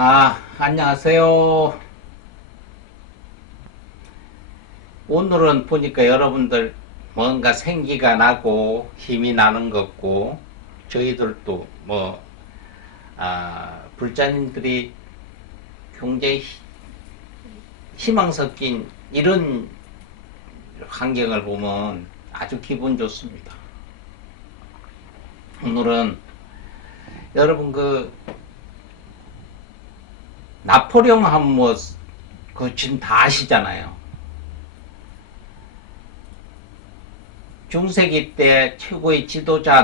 안녕하세요. 오늘은 보니까 여러분들 뭔가 생기가 나고 힘이 나는 것 같고, 저희들도 불자님들이 굉장히 희망 섞인 이런 환경을 보면 아주 기분 좋습니다. 오늘은 여러분 나폴레옹 하면 지금 다 아시잖아요. 중세기 때 최고의 지도자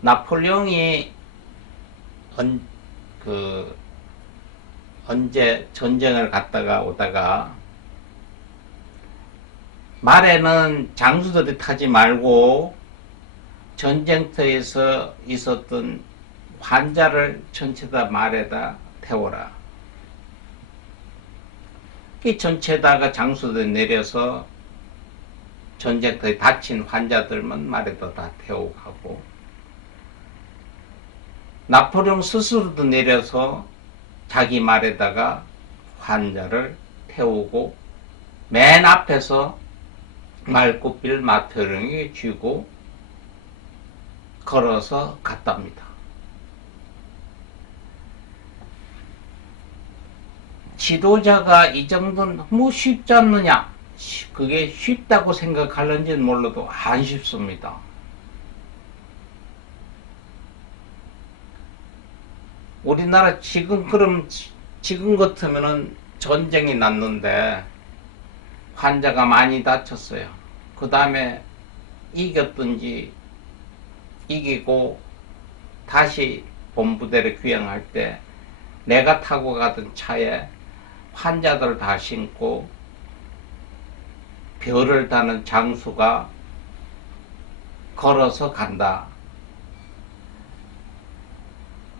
나폴레옹이 언제 전쟁을 갔다가 오다가 말에는 장수들이 타지 말고 전쟁터에서 있었던 환자를 전체 다 말에다 태워라. 이 전체다가 장수들이 내려서 전쟁터에 다친 환자들만 말에다 다 태우고 가고, 나폴레옹 스스로도 내려서 자기 말에다가 환자를 태우고 맨 앞에서 말굽비를 나폴레옹이 쥐고 걸어서 갔답니다. 지도자가 이 정도는 쉽지 않느냐? 그게 쉽다고 생각하는지는 몰라도 안 쉽습니다. 우리나라 지금 같으면은 전쟁이 났는데 환자가 많이 다쳤어요. 그 다음에 이겼든지 이기고 다시 본부대를 귀향할 때 내가 타고 가던 차에 환자들 다 싣고 별을 다는 장수가 걸어서 간다.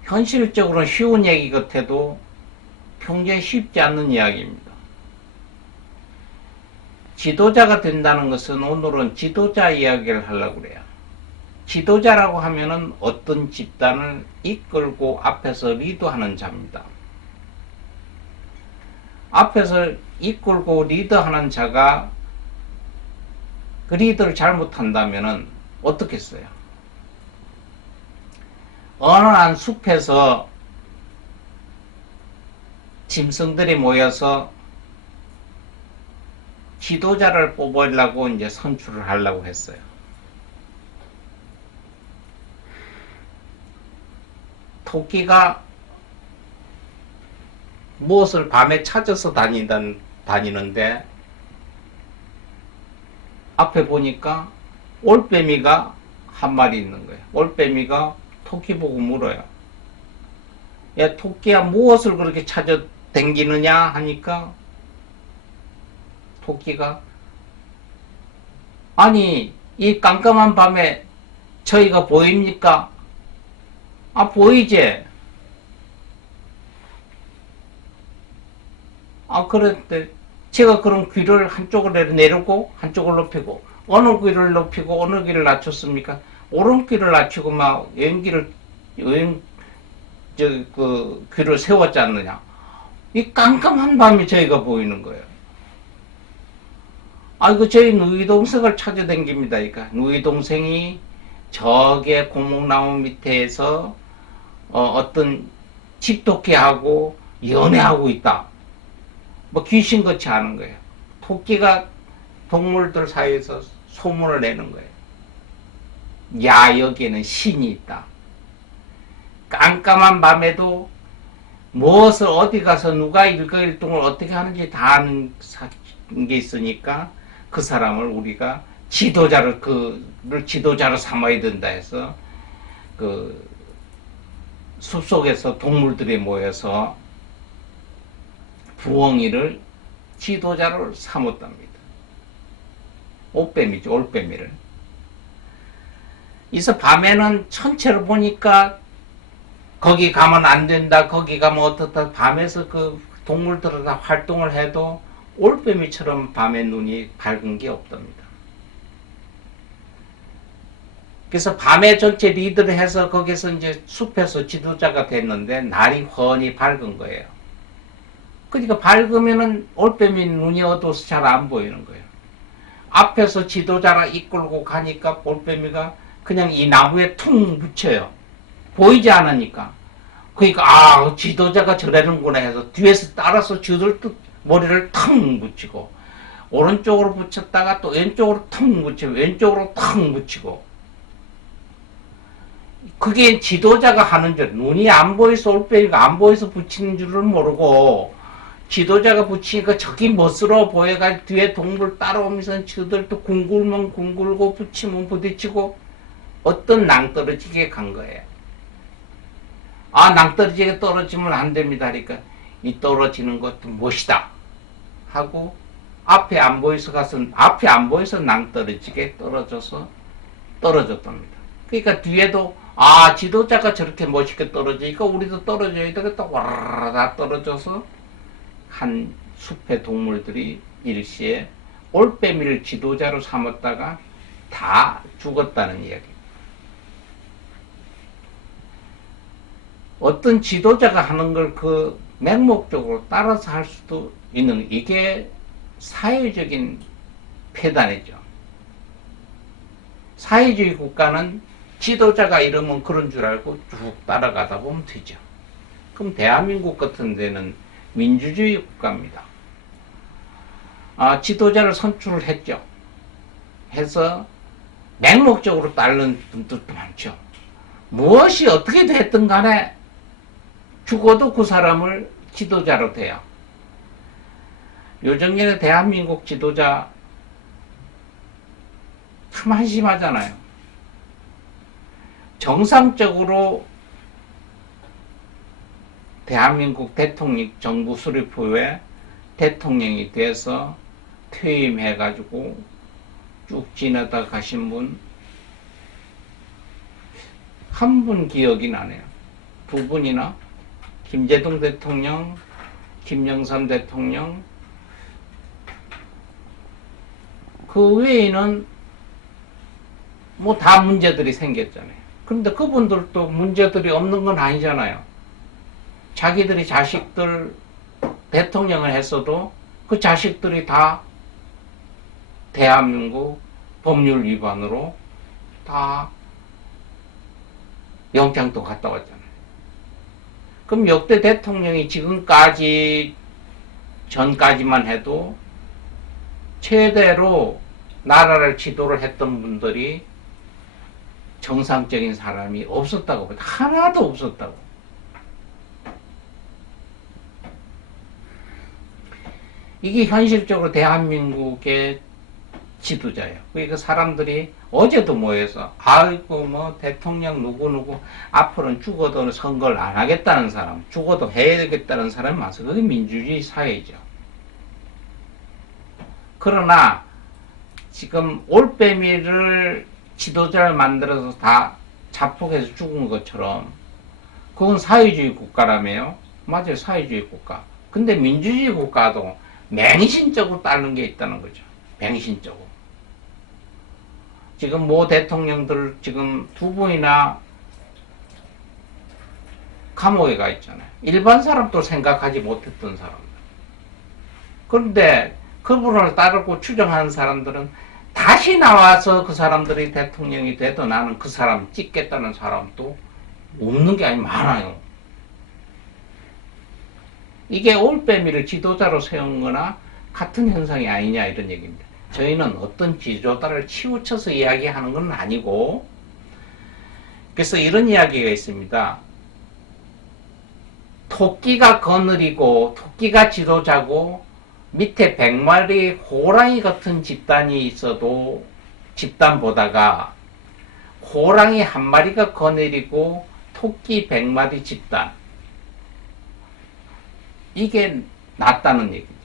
현실적으로는 쉬운 얘기 같아도 굉장히 쉽지 않는 이야기입니다. 지도자가 된다는 것은 오늘은 지도자 이야기를 하려고 그래요. 지도자라고 하면은 어떤 집단을 이끌고 앞에서 리드하는 자입니다. 앞에서 이끌고 리드하는 자가 그 리더를 잘못한다면은 어떻겠어요? 어느 한 숲에서 짐승들이 모여서 지도자를 뽑으려고 이제 선출을 하려고 했어요. 토끼가 무엇을 밤에 찾아서 다니는데 앞에 보니까 올빼미가 한 마리 있는 거예요. 올빼미가 토끼 보고 물어요. 야, 토끼야, 무엇을 그렇게 찾아 댕기느냐 하니까 토끼가, 아니, 이 깜깜한 밤에 저희가 보입니까? 보이지? 그런데 제가 그런 귀를 한쪽으로 내리고 한쪽을 높이고, 어느 귀를 높이고 어느 귀를 낮췄습니까? 오른귀를 낮추고 막 왼귀를 귀를 세웠지 않느냐? 이 깜깜한 밤에 저희가 보이는 거예요. 저희 누이 동생을 찾아다닙니다. 그러니까 누이 동생이 저게 고목나무 밑에서 어떤 집토끼하고 연애하고 있다. 귀신같이 하는 거예요. 토끼가 동물들 사이에서 소문을 내는 거예요. 야, 여기에는 신이 있다. 깜깜한 밤에도 무엇을 어디 가서 누가 일거일동을 어떻게 하는지 다 아는 게 있으니까 그 사람을 우리가 지도자로 삼아야 된다 해서 숲속에서 동물들이 모여서 부엉이를 지도자로 삼았답니다. 올빼미죠, 올빼미를. 그래서 밤에는 천체를 보니까 거기 가면 안 된다, 거기 가면 어떻다, 밤에서 그 동물들은 다 활동을 해도 올빼미처럼 밤에 눈이 밝은 게 없답니다. 그래서 밤에 전체 리드를 해서 거기서 이제 숲에서 지도자가 됐는데 날이 훤히 밝은 거예요. 그러니까 밝으면은 올빼미 눈이 어두워서 잘 안 보이는 거예요. 앞에서 지도자가 이끌고 가니까 올빼미가 그냥 이 나무에 퉁 붙여요. 보이지 않으니까. 그러니까 아 지도자가 저래는구나 해서 뒤에서 따라서 주들뚝 머리를 탕 붙이고 오른쪽으로 붙였다가 또 왼쪽으로 탕 붙이고 왼쪽으로 탕 붙이고 그게 지도자가 하는 줄 눈이 안 보여서 올빼미가 안 보여서 붙이는 줄을 모르고 지도자가 붙이니까 저기 멋스러워 보여가지고 뒤에 동물 따라오면서 저들도 궁굴면 궁굴고 붙이면 부딪히고 어떤 낭떠러지게 간 거예요. 아 낭떠러지게 떨어지면 안 됩니다. 그러니까 이 떨어지는 것도 멋이다 하고 앞에 안 보여서 낭떠러지게 떨어졌답니다. 그러니까 뒤에도 아 지도자가 저렇게 멋있게 떨어지니까 우리도 떨어져야 되겠다. 와라라 다 떨어져서 한 숲의 동물들이 일시에 올빼미를 지도자로 삼았다가 다 죽었다는 이야기. 어떤 지도자가 하는 걸 그 맹목적으로 따라서 할 수도 있는 이게 사회적인 폐단이죠. 사회주의 국가는 지도자가 이러면 그런 줄 알고 쭉 따라가다 보면 되죠. 그럼 대한민국 같은 데는 민주주의 국가입니다. 아, 지도자를 선출을 했죠. 해서 맹목적으로 따르는 분들도 많죠. 무엇이 어떻게 됐든 간에 죽어도 그 사람을 지도자로 돼요. 요정년에 대한민국 지도자 참 한심하잖아요. 정상적으로 대한민국 대통령 정부 수립 후에 대통령이 돼서 퇴임해가지고 쭉 지내다 가신 분 한 분 기억이 나네요. 두 분이나 김대중 대통령, 김영삼 대통령 그 외에는 뭐 다 문제들이 생겼잖아요. 그런데 그분들도 문제들이 없는 건 아니잖아요. 자기들이 자식들 대통령을 했어도 그 자식들이 다 대한민국 법률 위반으로 다 영장도 갔다 왔잖아요. 그럼 역대 대통령이 지금까지 전까지만 해도 최대로 나라를 지도를 했던 분들이 정상적인 사람이 없었다고 봐요. 하나도 없었다고. 이게 현실적으로 대한민국의 지도자예요. 그러니까 사람들이 어제도 모여서 아이고 뭐 대통령 누구누구 앞으로는 죽어도 선거를 안 하겠다는 사람, 죽어도 해야 되겠다는 사람이 많아서 그게 민주주의 사회죠. 그러나 지금 올빼미를 지도자를 만들어서 다 자폭해서 죽은 것처럼 그건 사회주의 국가라며요. 맞아요. 사회주의 국가. 근데 민주주의 국가도 맹신적으로 따르는 게 있다는 거죠. 맹신적으로. 지금 모 대통령들 지금 두 분이나 감옥에 가 있잖아요. 일반 사람도 생각하지 못했던 사람들. 그런데 그분을 따르고 추정하는 사람들은 다시 나와서 그 사람들이 대통령이 돼도 나는 그 사람 찍겠다는 사람도 없는 게 아니고 많아요. 이게 올빼미를 지도자로 세운 거나 같은 현상이 아니냐 이런 얘기입니다. 저희는 어떤 지도자를 치우쳐서 이야기하는 건 아니고 그래서 이런 이야기가 있습니다. 토끼가 거느리고 토끼가 지도자고 밑에 100마리 호랑이 같은 집단이 있어도 집단보다가 호랑이 한 마리가 거느리고 토끼 100마리 집단 이게 낫다는 얘기죠.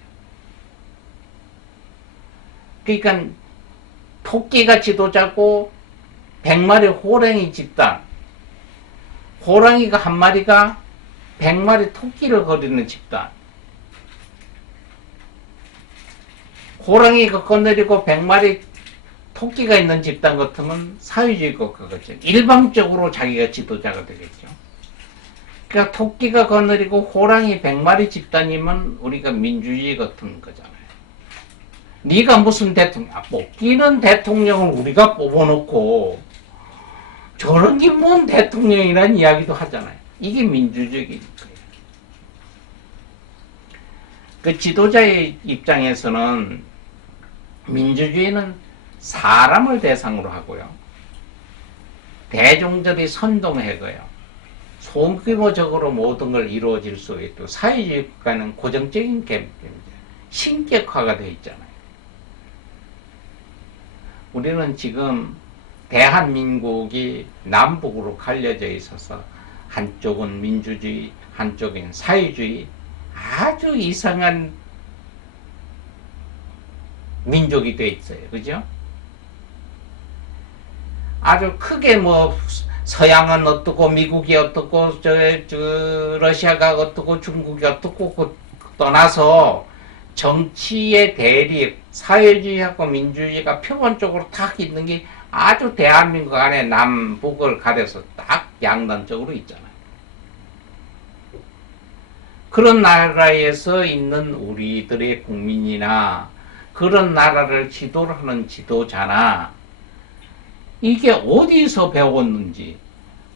그러니까 토끼가 지도자고 100마리 호랑이 집단 호랑이가 한 마리가 100마리 토끼를 거리는 집단 호랑이가 거느리고 100마리 토끼가 있는 집단 같으면 사회주의 국가겠죠. 일방적으로 자기가 지도자가 되겠죠. 그러니까 토끼가 거느리고 호랑이 100마리 집단이면 우리가 민주주의 같은 거잖아요. 네가 무슨 대통령, 뽑기는 대통령을 우리가 뽑아놓고 저런 게 뭔 대통령이라는 이야기도 하잖아요. 이게 민주적인 거예요. 그 지도자의 입장에서는 민주주의는 사람을 대상으로 하고요. 대중들이 선동하고요. 소규모적으로 모든 걸 이루어질 수 있고 사회주의 국가는 고정적인 개념입니다. 신격화가 되어 있잖아요. 우리는 지금 대한민국이 남북으로 갈려져 있어서 한쪽은 민주주의, 한쪽은 사회주의, 아주 이상한 민족이 되어 있어요. 그죠? 아주 크게 뭐 서양은 어떻고 미국이 어떻고 러시아가 어떻고 중국이 어떻고 떠나서 정치의 대립, 사회주의하고 민주주의가 표본적으로 딱 있는 게 아주 대한민국 안에 남북을 가려서 딱 양단적으로 있잖아요. 그런 나라에서 있는 우리들의 국민이나 그런 나라를 지도를 하는 지도자나 이게 어디서 배웠는지,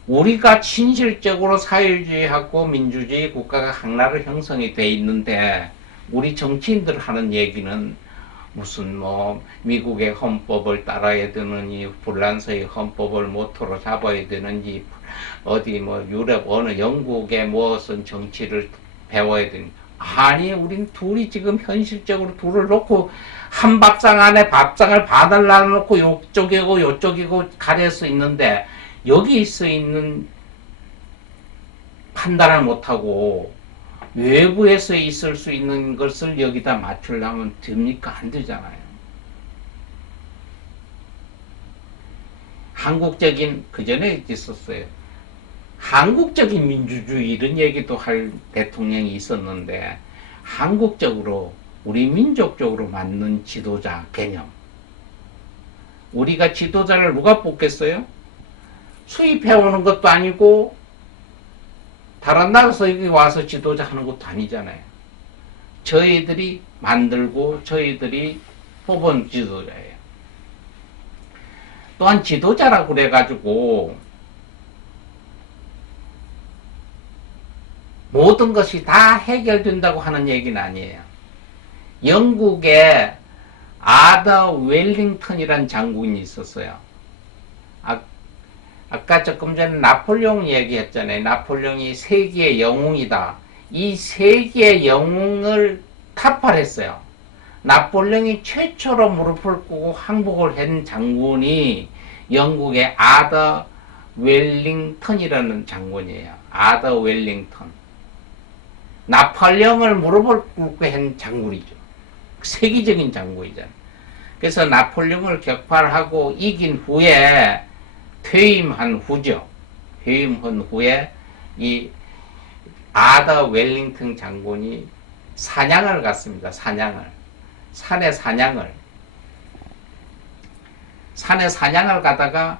우리가 진실적으로 사회주의하고 민주주의 국가가 하나로 형성이 돼 있는데 우리 정치인들 하는 얘기는 무슨 뭐 미국의 헌법을 따라야 되느니 불란서의 헌법을 모토로 잡아야 되는지 어디 뭐 유럽 어느 영국의 무슨 정치를 배워야 되는지, 아니 우린 둘이 지금 현실적으로 둘을 놓고 한 밥상 안에 밥상을 반을 나눠놓고 요쪽이고 요쪽이고 가려서 있는데 여기 있어 있는 판단을 못하고 외부에서 있을 수 있는 것을 여기다 맞추려면 됩니까? 안 되잖아요. 한국적인, 그 전에 있었어요. 한국적인 민주주의 이런 얘기도 할 대통령이 있었는데 한국적으로 우리 민족적으로 맞는 지도자 개념. 우리가 지도자를 누가 뽑겠어요? 수입해오는 것도 아니고 다른 나라에서 여기 와서 지도자 하는 것도 아니잖아요. 저희들이 만들고 저희들이 뽑은 지도자예요. 또한 지도자라고 그래가지고 모든 것이 다 해결된다고 하는 얘기는 아니에요. 영국에 아더 웰링턴이라는 장군이 있었어요. 아까 조금 전에 나폴레옹 얘기했잖아요. 나폴레옹이 세계의 영웅이다. 이 세계의 영웅을 타파했어요. 나폴레옹이 최초로 무릎을 꿇고 항복을 한 장군이 영국의 아더 웰링턴이라는 장군이에요. 아더 웰링턴. 나폴레옹을 무릎을 꿇고 한 장군이죠. 세계적인 장군이잖아요. 그래서 나폴레옹을 격파하고 이긴 후에 퇴임한 후죠. 퇴임한 후에 이 아더 웰링턴 장군이 사냥을 갔습니다. 사냥을. 산에 사냥을 가다가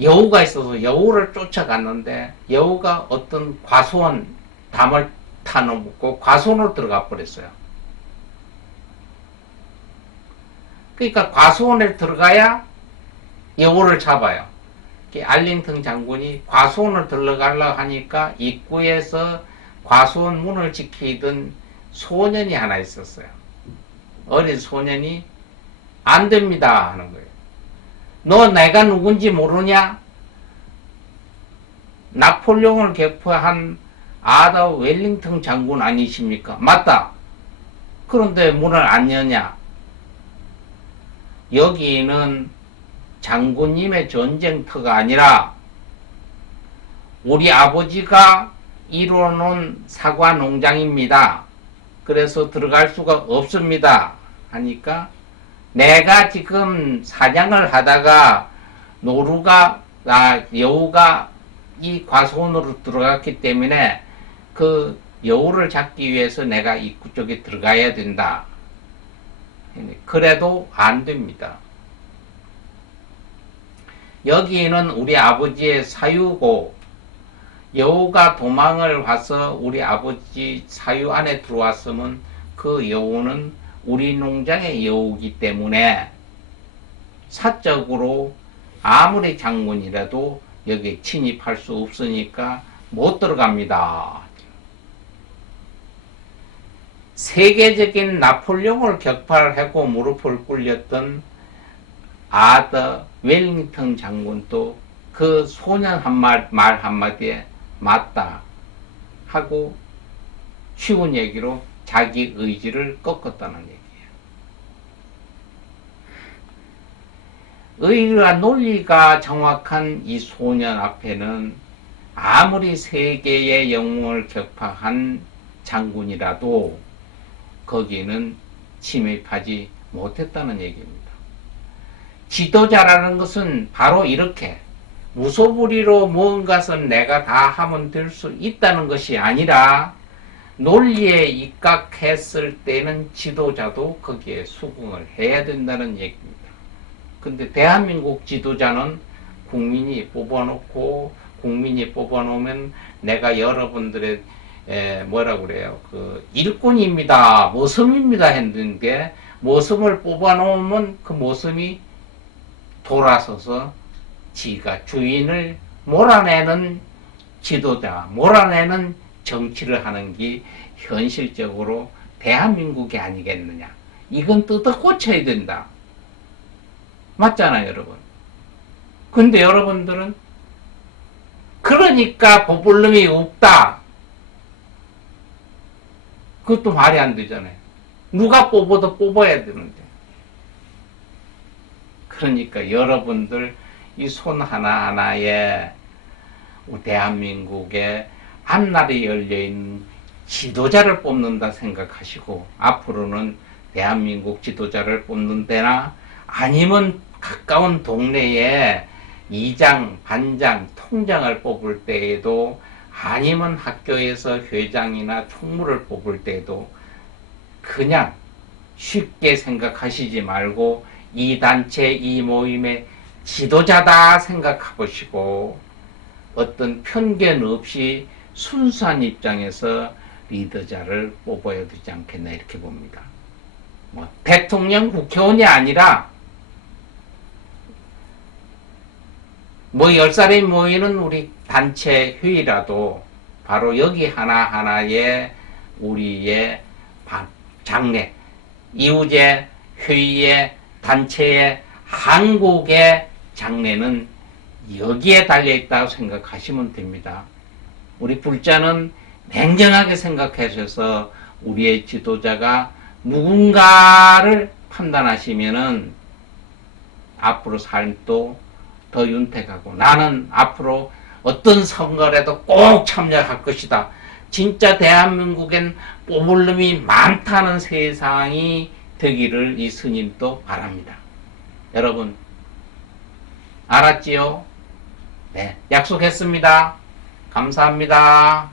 여우가 있어서 여우를 쫓아갔는데 여우가 어떤 과수원 담을 타놓고 과수원으로 들어가 버렸어요. 그러니까 과수원에 들어가야 여우를 잡아요. 알링턴 장군이 과수원을 들어가려고 하니까 입구에서 과수원 문을 지키던 소년이 하나 있었어요. 어린 소년이 안 됩니다 하는 거예요. 너 내가 누군지 모르냐? 나폴레옹을 격파한 아더 웰링턴 장군 아니십니까? 맞다. 그런데 문을 안 여냐? 여기는 장군님의 전쟁터가 아니라 우리 아버지가 이뤄놓은 사과 농장입니다. 그래서 들어갈 수가 없습니다. 하니까 내가 지금 사냥을 하다가 여우가 이 과수원으로 들어갔기 때문에 그 여우를 잡기 위해서 내가 입구 쪽에 들어가야 된다. 그래도 안 됩니다. 여기는 우리 아버지의 사유고, 여우가 도망을 와서 우리 아버지 사유 안에 들어왔으면 그 여우는 우리 농장의 여우기 때문에 사적으로 아무리 장군이라도 여기 침입할 수 없으니까 못 들어갑니다. 세계적인 나폴레옹을 격파하고 무릎을 꿇렸던 아더 웰링턴 장군도 그 소년 말 한마디에 맞다 하고 쉬운 얘기로 자기 의지를 꺾었다는 얘기예요. 의리와 논리가 정확한 이 소년 앞에는 아무리 세계의 영웅을 격파한 장군이라도 거기에는 침입하지 못했다는 얘기입니다. 지도자라는 것은 바로 이렇게 무소불위로 무언가를 내가 다 하면 될 수 있다는 것이 아니라 논리에 입각했을 때는 지도자도 거기에 수긍을 해야 된다는 얘기입니다. 근데 대한민국 지도자는 국민이 뽑아놓으면 내가 여러분들의 뭐라고 그래요? 그 일꾼입니다. 모섬입니다. 했는데 모섬을 뽑아놓으면 그 모섬이 돌아서서 지가 주인을 몰아내는 지도자, 몰아내는 정치를 하는 게 현실적으로 대한민국이 아니겠느냐. 이건 뜯어 고쳐야 된다. 맞잖아요, 여러분. 근데 여러분들은 그러니까 뽑을 놈이 없다. 그것도 말이 안 되잖아요. 누가 뽑아도 뽑아야 되는데. 그러니까 여러분들 이 손 하나하나에 대한민국의 앞날이 열려있는 지도자를 뽑는다 생각하시고 앞으로는 대한민국 지도자를 뽑는 데나 아니면 가까운 동네에 이장, 반장, 통장을 뽑을 때에도 아니면 학교에서 회장이나 총무를 뽑을 때에도 그냥 쉽게 생각하시지 말고 이 단체, 이 모임의 지도자다 생각해보시고 어떤 편견 없이 순수한 입장에서 리더자를 뽑아야 되지 않겠나 이렇게 봅니다. 뭐 대통령, 국회의원이 아니라 뭐 10사람이 모이는 우리 단체 회의라도 바로 여기 하나하나의 우리의 장래, 이후제 회의의 단체의 한국의 장래는 여기에 달려있다고 생각하시면 됩니다. 우리 불자는 냉정하게 생각하셔서 우리의 지도자가 누군가를 판단하시면은 앞으로 삶도 더 윤택하고 나는 앞으로 어떤 선거라도 꼭 참여할 것이다. 진짜 대한민국엔 뽑을 놈이 많다는 세상이 되기를 이 스님도 바랍니다. 여러분 알았지요? 네, 약속했습니다. 감사합니다.